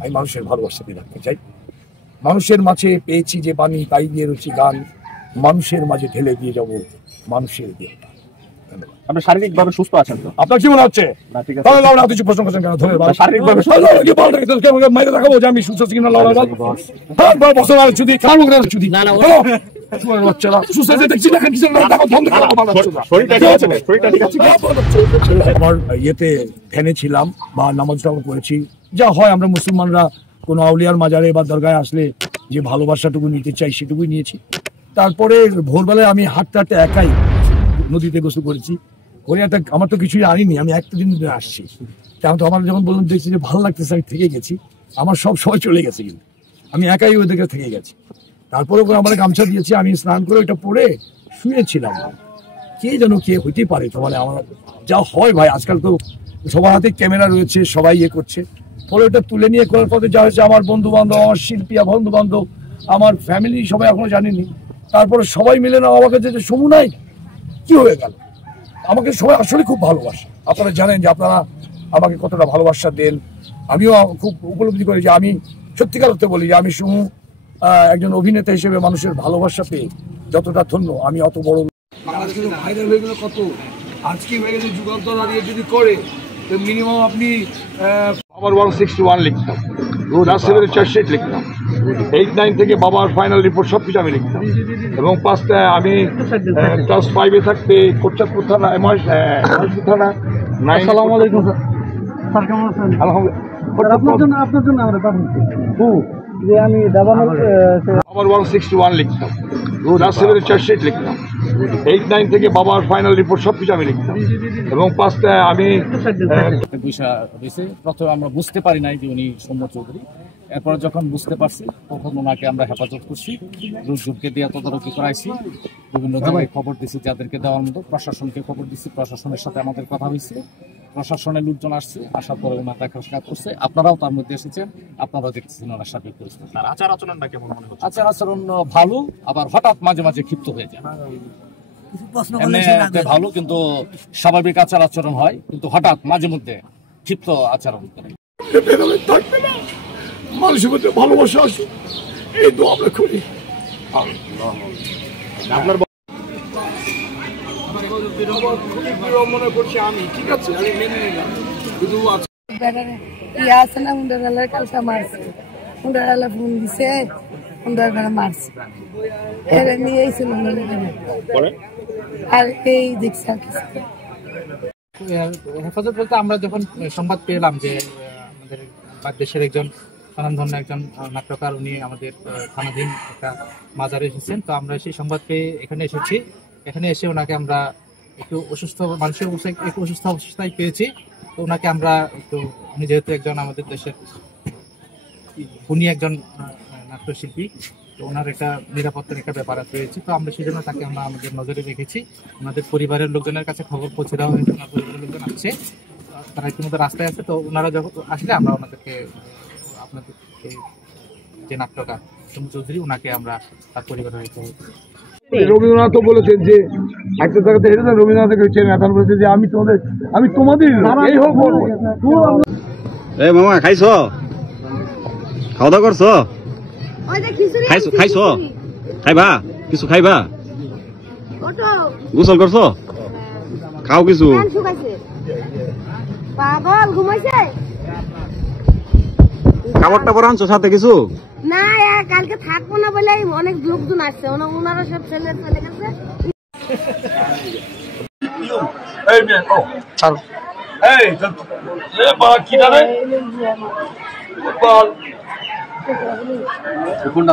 আমি মানুষের ভালোবাসা দিয়ে রাখতে চাই। মানুষের মাঝে পেয়েছি যে বাণী, তাই দিয়ে রয়েছি গান, মানুষের মাঝে ঢেলে দিয়ে যাব মানুষের দিয়ে। আপনি শারীরিকভাবে সুস্থ আছেন তো? আপনার কি মনে হচ্ছে? কিছু প্রশ্ন করছেন কেন? শারীরিকভাবে মাইরে দেখাবো যে আমি সুস্থ আছি কিনা? বছর আর যদি আমার ইয়েতে ধ্যানে ছিলাম বা নামাজ টামাজ করেছি, যা হয় আমরা মুসলমানরা কোনো আউলিয়ার মাজারে বা দরগায় আসলে যে ভালোবাসাটুকু নিতে চাই সেটুকুই নিয়েছি। তারপরে ভোরবেলায় আমি হাঁটতে হাঁটতে একাই নদীতে গোসল করেছি। করে একটা আমার তো কিছুই আনিনি, আমি একটা দিন ধরে আসছি। তেমন তো আমার যখন বললাম দেখছি যে ভালো লাগতেছে, আমি থেকে গেছি। আমার সব সময় চলে গেছে, কিন্তু আমি একাই ওদেরকে থেকে গেছি। তারপরে ওখানে আমার গামছা দিয়েছি, আমি স্নান করে ওইটা পরে শুয়েছিলাম। কে যেন কে হইতেই পারে, তো মানে আমার যা হয় ভাই, আজকাল তো সবার হাতে ক্যামেরা রয়েছে, সবাই ইয়ে করছে। পরে ওটা তুলে নিয়ে করার পথে যা হয়েছে, আমার বন্ধু বান্ধব, আমার শিল্পী বন্ধু বান্ধব, আমার ফ্যামিলি সবাই এখনো জানেনি। তারপরে সবাই মিলে না আমার কাছে যে সমু নাই কি হয়ে গেল। আমাকে সবাই আসলে খুব ভালোবাসে। আপনারা জানেন যে আপনারা আমাকে কতটা ভালোবাসা দেন। আমিও খুব উপলব্ধি করি যে আমি সত্যিকার অর্থে বলি যে আমি সমু একজন অভিনেতা হিসেবে মানুষের ভালোবাসা পেয়ে যতটা ধন্য, আমি অত বড় ভাইরাল হয়ে গেল কত আজকে হয়ে গেছে। যুগান্তর আগে যদি করে মিনিমাম আপনি বাবার 161 লিখতাম, রাসেলের চার্জশিট লিখতাম, 8-9 থেকে বাবার ফাইনাল রিপোর্ট সবকিছু আমি লিখতাম। এবং 5টায় আমি ক্লাস 5-এ থাকতে কোটচাঁদপুর থানা, থানা 9। বাবার 161 লিখতাম, রাসেলের চার্জশিট লিখতাম, 8-9 থেকে বাবার ফাইনাল রিপোর্ট সবকিছু আমি লিখতাম। এবং 5টায় আমি প্রথমে আমরা বুঝতে পারি নাই যে উনি সৌম্য চৌধুরী। এরপর যখন বুঝতে পারছি তখন ওনাকে আমরা হেফাজত করছি, লোকজনকে দিয়ে তদারকি করাইছি, বিভিন্ন জায়গায় খবর দিচ্ছি যাদেরকে দেওয়ার মতো, প্রশাসনকে খবর দিচ্ছি, প্রশাসনের সাথে আমাদের কথা হয়েছে, প্রশাসনের লোকজন আসছে, আসার পরে ওনার দেখা সাক্ষাৎ করছে, আপনারাও তার মধ্যে এসেছেন, আপনারাও দেখতেছেন ওনার সার্বিক পরিস্থিতি। আচার আচরণটা কেমন মনে হচ্ছে? আচার আচরণ ভালো, আবার হঠাৎ মাঝে মাঝে ক্ষিপ্ত হয়ে যায়। ভালো, কিন্তু স্বাভাবিক আচার আচরণ হয়, কিন্তু হঠাৎ মাঝে মধ্যে ক্ষিপ্ত আচরণ করে। মানুষের মধ্যে ভালোবাসা আসুক, এই তো আমরা করি। আপনার মনে করছি আমি ঠিক আছে, আমি মেনে নিলাম, কিন্তু আছে না হুন্ডার কালকা মারছে, হুন্ডার ফোন দিছে, হুন্ডার মারছে, এর নিয়ে এসেছিল আর এই দেখছি আর কিছু। হেফাজত বলতে আমরা যখন সংবাদ পেলাম যে আমাদের দেশের একজন স্বনামধন্য একজন নাট্যকার উনি আমাদের থানাধীন একটা মাজারে এসেছেন, তো আমরা সেই সংবাদ পেয়ে এখানে এসেছি। এখানে এসে ওনাকে আমরা একটু অসুস্থ, মানুষের একটু অসুস্থ অবস্থায় পেয়েছি, তো ওনাকে আমরা একটু, উনি যেহেতু একজন আমাদের দেশের উনি একজন নাট্যশিল্পী, তো ওনার একটা নিরাপত্তার একটা ব্যাপার রয়েছে, তো আমরা সেই জন্য তাকে আমরা আমাদের নজরে রেখেছি। ওনাদের পরিবারের লোকজনের কাছে খবর পৌঁছে দেওয়া হয়েছে, ওনার পরিবারের লোকজন আসছে, তারা ইতিমধ্যে রাস্তায় আছে, তো ওনারা যখন আসলে আমরা ওনাদেরকে, আপনাদেরকে যে নাট্যকার সৌম্য চৌধুরী ওনাকে আমরা তার পরিবারের হয়েছে। রবীন্দ্রনাথও বলেছেন যে একটা জায়গাতে হেঁটে দেন, রবীন্দ্রনাথ এখন বলেছে যে আমি তোমাদের এই হোক। এই মামা খাইছো, খাওয়া দাওয়া করছো, খাইছো খাইবা, কিছু খাইবা, গোসল করছো, খাও কিছু। খাবার টাবার আনছো সাথে কিছু? না, কালকে থাকবো না বলে অনেক লোকজন আসছে, ওনারা সব ছেলে চলে গেছে। কোনটা